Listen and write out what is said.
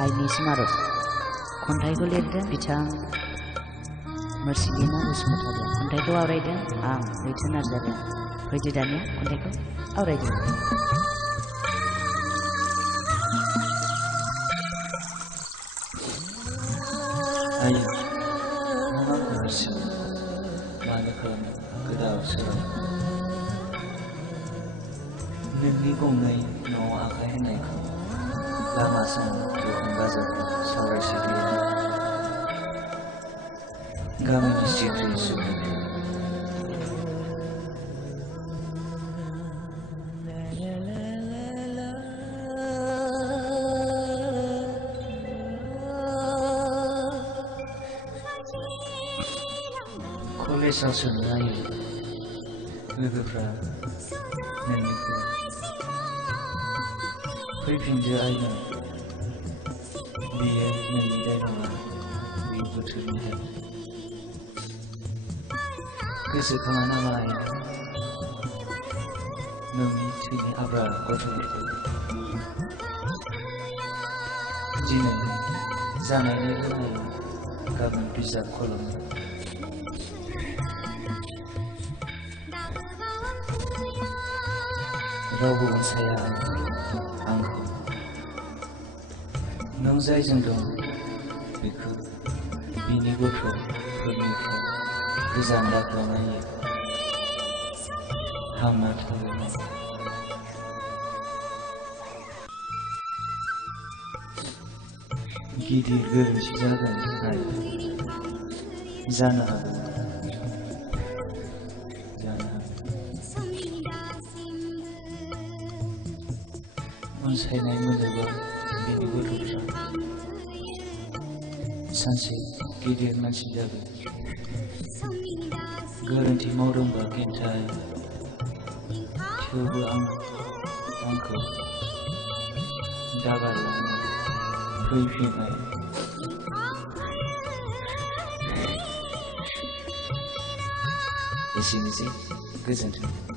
आइनिसिम आर'ज खन्थाइखौ लिरदों बिथां मुर्शिदीना बसुमतारी। खन्थाइखौ आवरायदों आं लैथो नार्जारी। फैदो दानिया खन्थाइखौ आवरायदो। आयो नों आंखौ हारसिं मानो खालामनो गोदाव सोराव नोंनि गंनै न'आव आखाइ होनायखौ लामा सामा दखान बाजारखौ सावरायसिगोन गामिनि सिख्रि सुबुंफोर कलेजाव सोंनो हायो लोगोफ्रा नोंनिखौ फैफिनदो आइनो बियो नोंनि दाय नङा बे बोथोरनि दाय गोसोखाङा नामा आइया नोंनि थैनि आब्रा गथ'फोरखौ दिनै जानायनि लुबैयो गाबोन बिजाब कलम रावबो अनसाया आंखौ नों जायजों दं बेखौ बिनि गथ'फोरनिफ्राय गोजान दाख्लायनायो हांना थायो गिदिर गोरोन्थि जागोन आरो जानो हागौ अनसायनाय मोनोबा बिनि गथ'फ्रा सानसे गिदिर मानसि जागोन गोरोन्थि मावदोंबा खिन्थाय थेवबो आंखौ दागारलांनो फैफिननाय एसेनोसै गोजोन्थों।